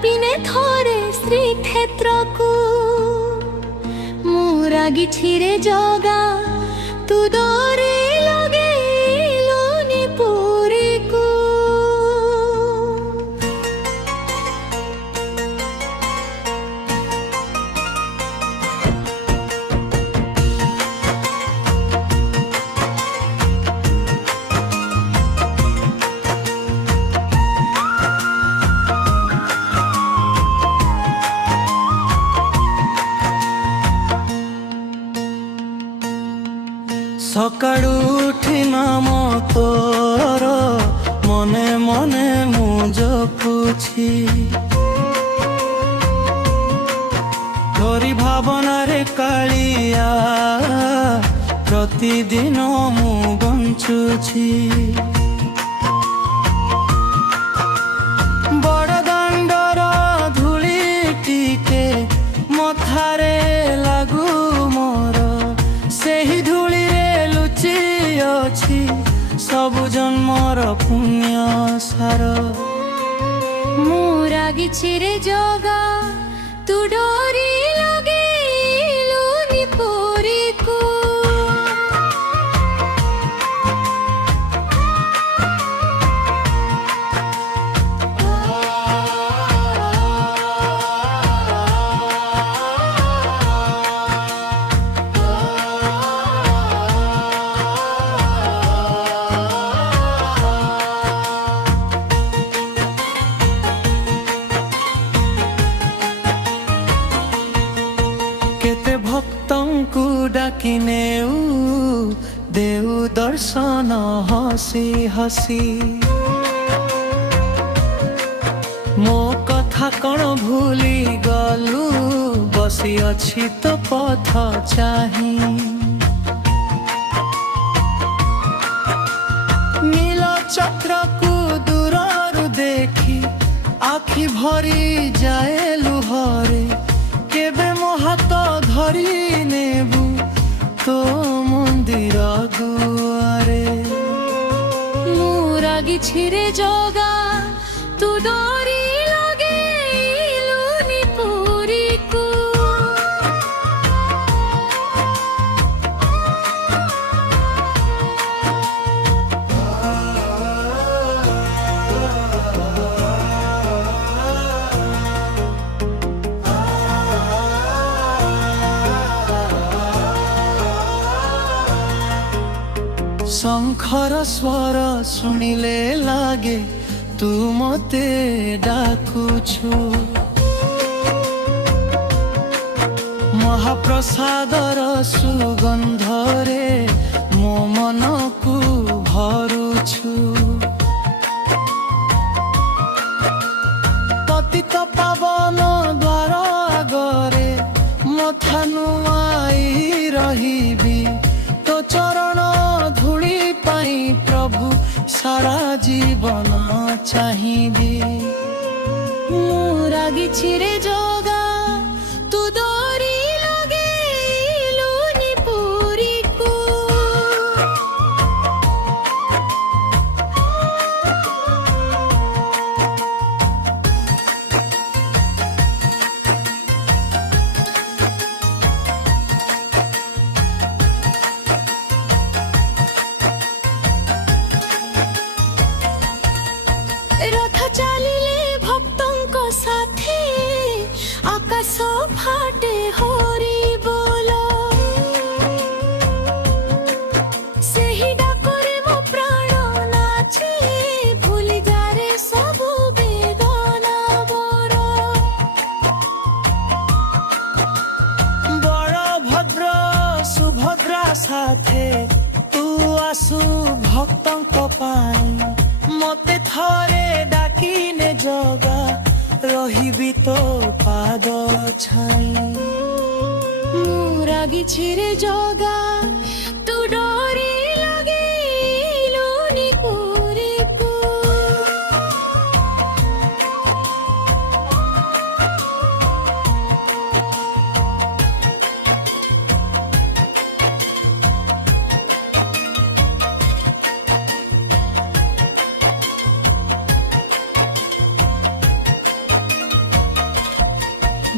पिने थोरे श्रीक्षेत्र को मुरागी छिरे जगा तू डोरे लगे लोनी पूरी को सकाळू उठी नाम तोर मने मने मु जपुछि तोरी भावना रे कालिया प्रतिदिन मु बंचुछि बड़ दांडर धूली टिके मथारे लागू मोर सेही धूली सबु जन्मर पुण्य सार मुरागी छिरे जगा तू डोरी लगे लोनी पूरी को केते भक्तंकु डाकिनेउ देउ दर्शन हसी हसी मो कथा कण भूली गलु बसी अछि तो पथ चाही नील चक्र को दूररु देखी आखि भरी जाए लुहरे केबे मो हाथ धरी नेबु तो मंदिर दुआरे मुरागी छिरे जगा तू डोरी लगे लोनी पूरी को शंखर स्वर सुनिले लागे तू मते डाकुछु महाप्रसादर सुगंधरे मो मन को भरुछु पतित पावन द्वार आगरे मथा नुआई रहिबी तो चरण धूली पाई प्रभु सारा जीवन चाहिबी मुरागी छिरे जगा तू डोरी लगे लोनी पूरी को रथ चालिले भक्तंक साथे आकाश फाटे हरि बोल सेही डाकरे मो प्राण नाचे भूली जारे सबु वेदना बोर बड़ भद्र सुभद्रा साथे तू आसु भक्तंक पाई मते थरे डाकिने जगा रहिबी तो पाद छाई मुरागी छिरे जगा तू डोरी लगे लोनी पूरी को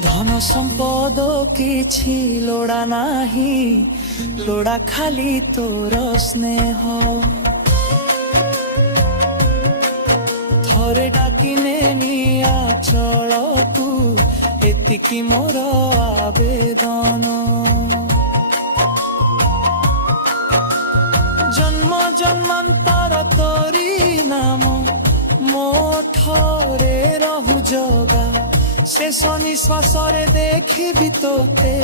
ধন সম্পদ କିଛି ଲୋଡ଼ା ନାହିଁ, ଲୋଡ଼ା ଖାଲି ତୋର ସ୍ନେହ। ଥରେ ଡାକିନେ ନିଆ ଚଳକୁ, ଏତିକି ମୋର ଆବେଦନ। ଜନ୍ମ ଜନ୍ମାନ୍ତର ତୋରି ନାମ ମୋ ଥରେ ରହୁ ଜଗା, ଶେଷ ନିଶ୍ୱାସରେ ଦେଖିବି ତୋତେ,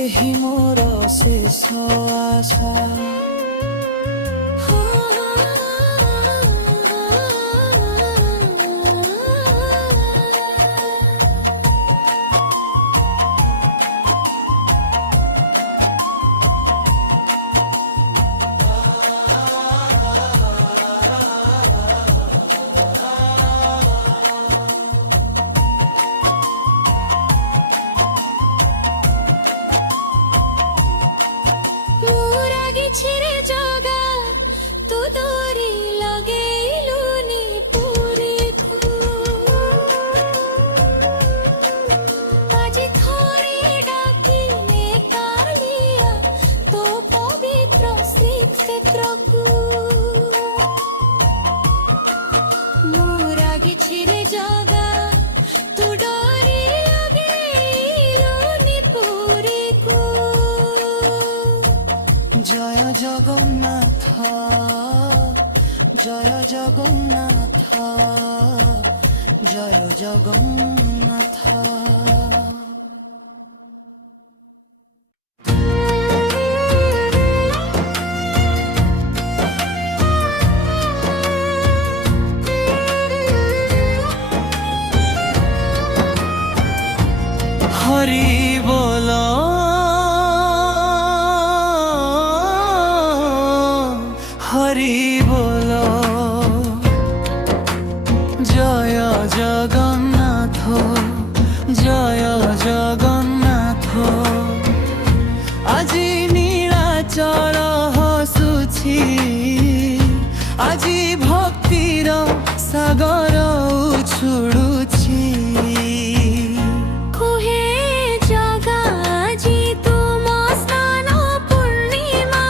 ଏହି ମୋର ଶେଷ ଆଶା। ছিড়ে জগা তু দরি লগেইলুনি পুরীকু, আজি থরে ডাকিলে কালিয়া তো পবিত্র শ্রীক্ষেত্রকু। মোরাগি ছিড়ে জগা তু ডরি লগেইলুনি পুরীকু। জয় জগন্নাথ, জয় জগন্নাথ, জয় জগন্নাথ। হরি বল, হরি বল, জয় জগন্নাথ, জয় জগন্নাথ। আজি নীଳାচଳ ହସୁଛି, ଆଜି ଭକ୍ତିର ସାଗର ଉଛୁଳୁଛି। কুহে জগা জি তুম স্নান পূর্ণিমা,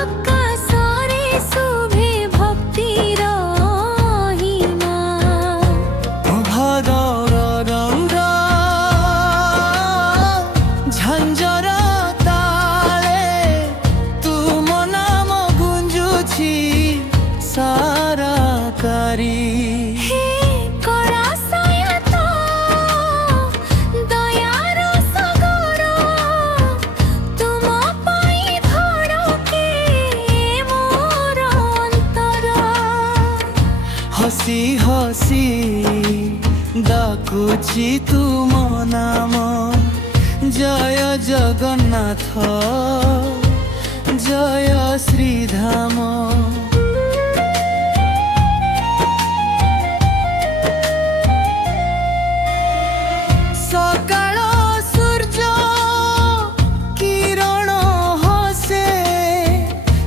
আকাশরে শুভে ভক্তির হিমা। ভদরদৌর ঝঞ্ঝর তালে তুম নাম গুঞ্জুছি সারাকারি। হে করাসয়ত দয়ার সাগর, তুম পাই ধড়কে মোর অন্তর। হসি হসি ডাকুছি তুম নাম, জয় জগন্নাথ, জয় শ্রীধাম। সকাল সূর্য কিরণ হসে,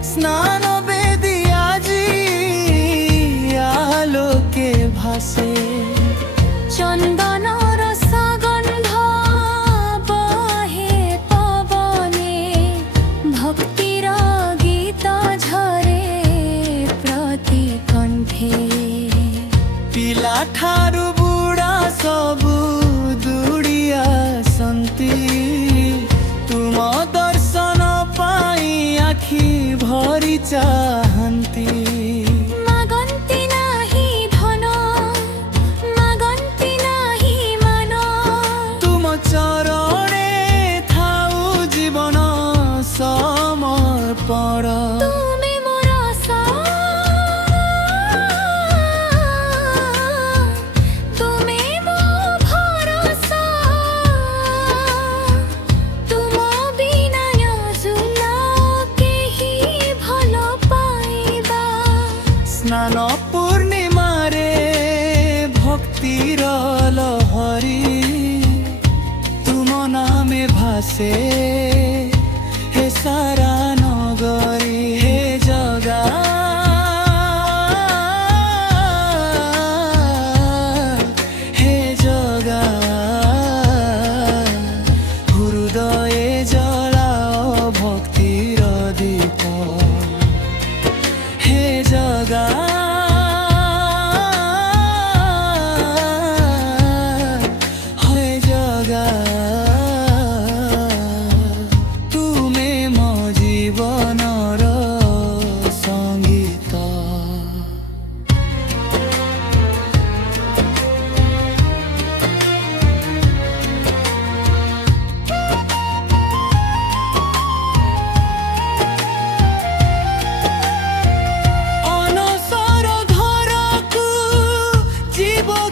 স্নান বেদি আজি আলোকে ভাসে। চন্দনর সুগন্ধ বহে পবনে, ভক্তির গীত ঝরে প্রতি কণ্ঠে। পিলা ঠারু বুড়া সবু দৌড়ি আসন্তি, তুম দর্শন পাই আখি ভরি চাহান্তি। মাগন্তি নাহি ধন, মাগন্তি নাহি মান, তুম চরণে থাউ জীবন সমর্পণ। তুমি মোর তুমি মো ভরসা, তুম বিনা জুল কেহি ভাল পাইবা। স্নান পূর্ণিমারে ভক্তির লহরী, তুম নামে ভাসে হে সারা নগরী। হে জগা হে জগা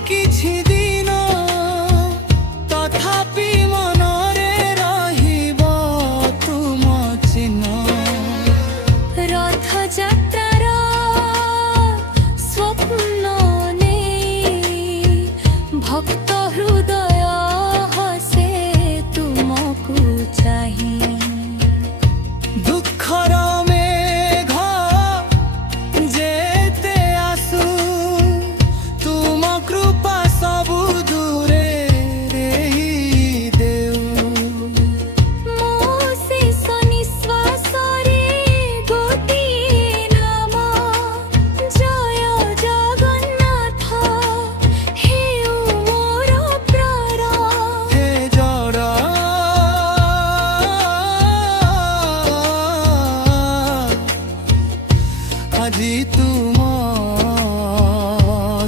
କିଛି ଦିନ ତଥାପି ମନରେ ରହିବ ତୁମ ଚିହ୍ନ। ରଥଯାତ୍ରାର ସ୍ୱପ୍ନ ନେଇ ଭକ୍ତ ହୃଦୟ ହସେ ତୁମକୁ ଚାହିଁ। ଦୁଃଖର ମେଘ ଯେତେ ଆସୁ ତୁମ କୃପା ସବୁ ଦୂରେଇ ଦେଉ। ମୋ ଶେଷ ନିଶ୍ୱାସରେ ଗୋଟିଏ ନାମ, ଜୟ ଜଗନ୍ନାଥ ହେଉ ମୋର ପ୍ରାଣ। ହେ ଜଡ଼ ଆଜି ତୁମ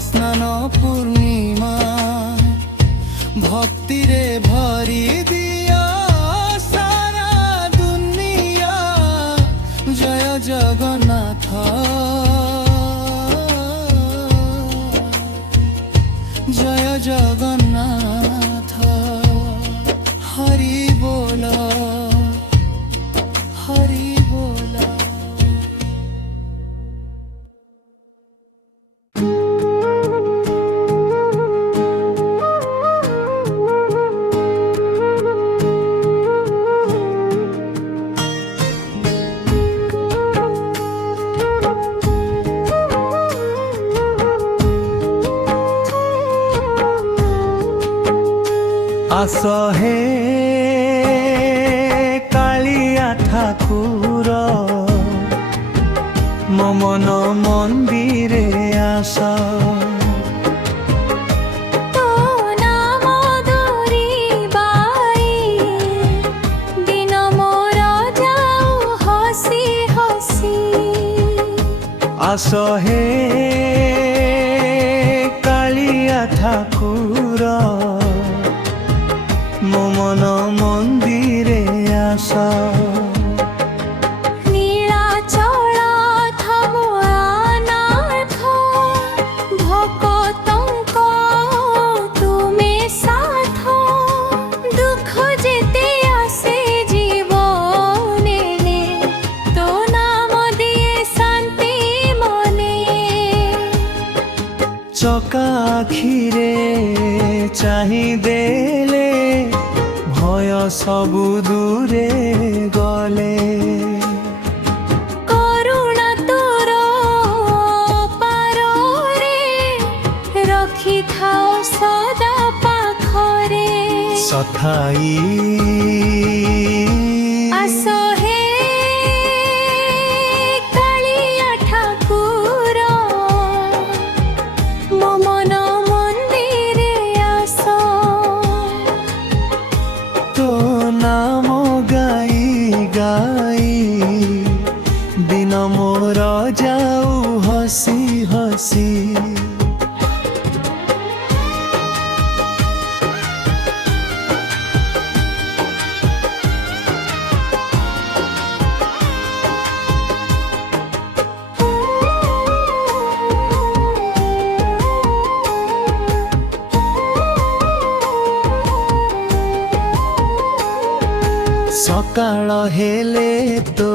ସ୍ନାନ ପୂର୍ଣ୍ଣିମା, ଭକ୍ତିରେ ଭରି ଦିଅ ସାରା ଦୁନିଆ। ଜୟ ଜଗନ୍ନାଥ ଜୟ ଜଗନ୍ନାଥ। ହରି ବୋଲ ହରି ବୋଲ। আস হে কালিয়া ঠাকুর, ମୋ ମନ ମନ୍ଦିରେ ଆସ। ତୋ ନାମ ଧରିବାଇ ଦିନ ମୋର ଯାଉ ହସି ହସି। ଆସ হে କାଳିଆ ଠାକୁର, ମୋ ମନ ମନ୍ଦିରେ ଆସ। নীলাচল থমুয়ানাথ ভকতঙ্ক তুমে সাথ। দুঃখ যেতে আসে জীবনে, তো নাম দিয়ে শান্তি মনে। চকা আখিরে চাহি দেলে ভয় ସବୁ দূরে গলে। করুণা তোর পারে রখিথাও সদা পাখরে। সথাই আস হে কালিয়া ঠাকুর, ମୋ ମନ ମନ୍ଦିରେ ଆସ। তো নাম গাই গাই দিন মোর যাও হসি হসি। সকাল হেলে তো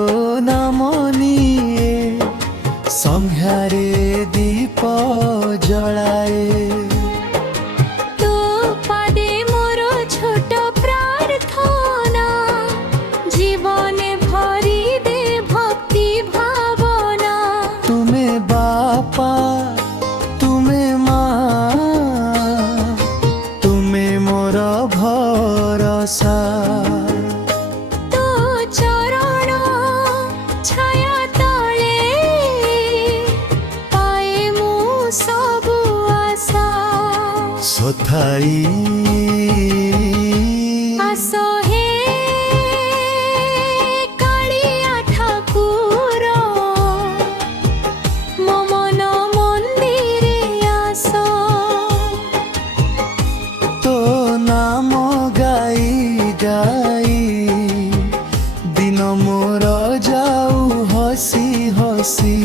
নাম নিয়ে সন্ধ্যারে দীপ জলায়ে। তো পাদে মোর ছোট প্রার্থনা, জীবনে ভরি দে ভক্তি ভাবনা। তুমি বাপা তুমি মা, তুমি মোর ভরসা। তো চরণ ছায়া তলে পায়ে মু সবু আশা। সথাই আস হে কালিয়া ঠাকুর, ମୋ ମନ ମନ୍ଦିରେ ଆସ। তো নাম গাই গাই দিন মোর যাও হসি হসি।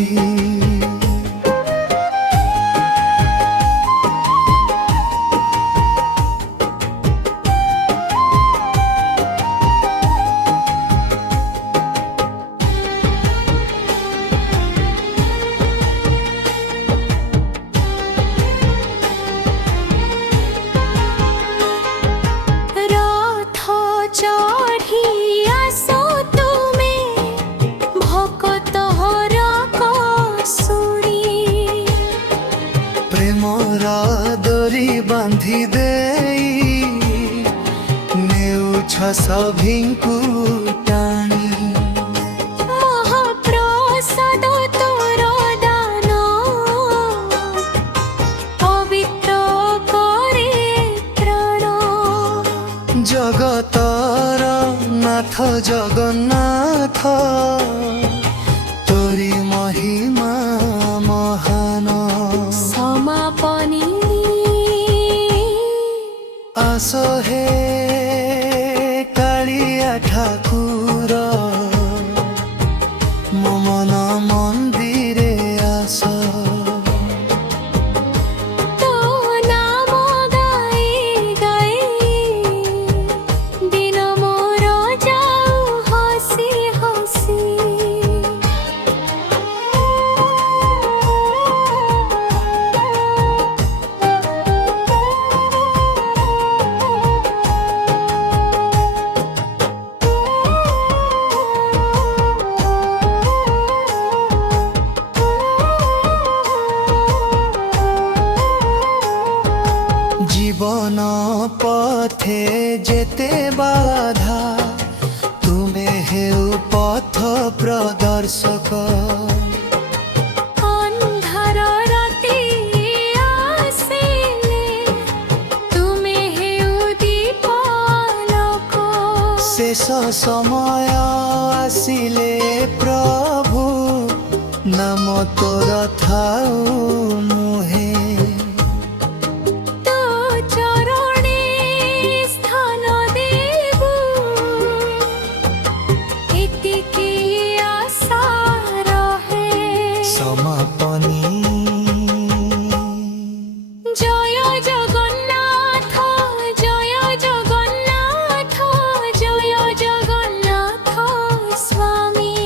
ବାନ୍ଧି ଦେଇ ନେଉଛ ସଭିଙ୍କୁ ଟାଣି। ମହାପ୍ରସାଦ ତୋର ଦାନ ପବିତ୍ର କରେ ପ୍ରାଣ। ଜଗତର ନାଥ ଜଗନ୍ନାଥ তোরি মহিমা মহান। সমাপনী আস হে কালিয়া ঠাকুর মমন মন্দিরে আস। তো নাম গাই গাই দিন মোর যাও হসি হসি। জীবন পথে যেতে বাধা তুমি হেউ পথ প্রদর্শক। অন্ধার রাতে আসিলে তুমি হেউ দীপালোক। শেষ সময় আসিলে প্রভু নাম তোর থাউ মুহে। তো চরণে স্থান দেবু এতিকি আশা রহে। সমাপনী জয় জগন্নাথ জয় জগন্নাথ জয় জগন্নাথ স্বামী।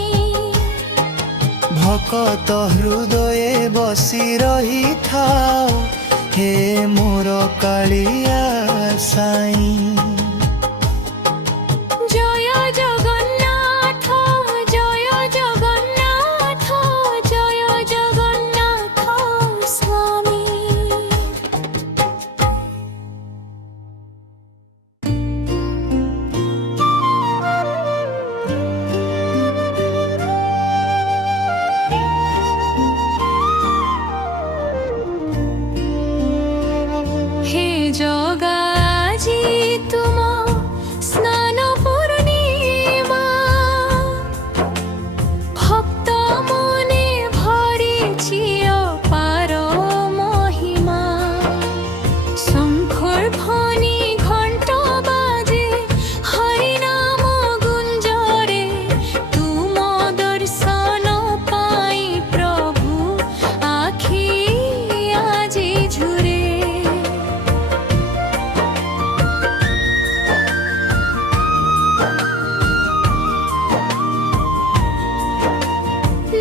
ভকত হৃদয়ে বসি রহিথাও হে মোর কালিয়া সাই। জয় জগন্নাথ জয় জগন্নাথ জয় জগন্নাথ স্বামী। হে জগাজি তুম স্নান পূর্ণিমা ভক্ত মনে ভরিছি অপার মহিমা। শঙ্খর ধ্বনি ঘণ্ট বাজে হরিনাম গুঞ্জরে তুম দর্শন পাই প্রভু আখি আজি ঝুরে।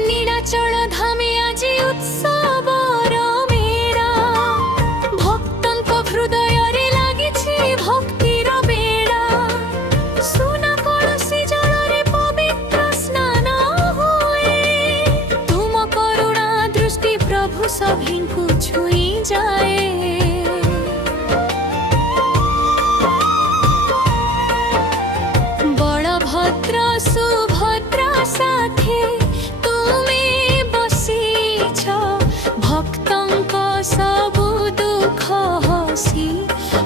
নীলাচল ধামে আজি উৎসবর মেলা ভক্তଙ୍କ ହୃଦୟରେ ଲାଗିଛି ଭକ୍ତିର ବେଳା। ସୁନା କଳସୀ ଜଳରେ ପବିତ୍ର ସ୍ନାନ ହୁଏ ତୁମ କରୁଣା ଦୃଷ୍ଟି ପ୍ରଭୁ ସଭିଙ୍କୁ ଛୁଇଁ ଯାଏ। বলভদ্র সুভদ্রা সাথে তুমি বসিছ ভক্তଙ୍କ ସବୁ দুঃখ হসি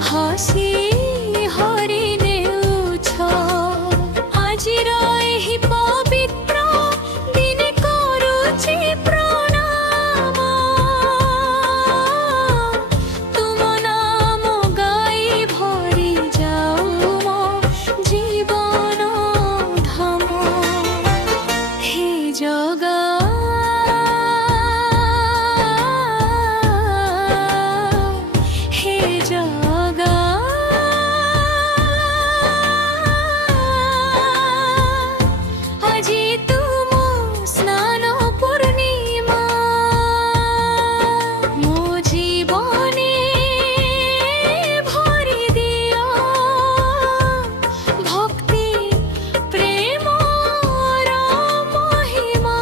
হসি হরি নেউছ। আজির ଏହି পবিত্র দিনে କରୁଛି প্রণাম তুম নাম গাই ভরি যাও মো জীবন ধাম। হে জগা হে জগা আজি তুম স্নান পূর্ণিমা। মো জীবনে ভরি দিও ভক্তি প্রেমর মহিমা।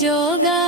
জগা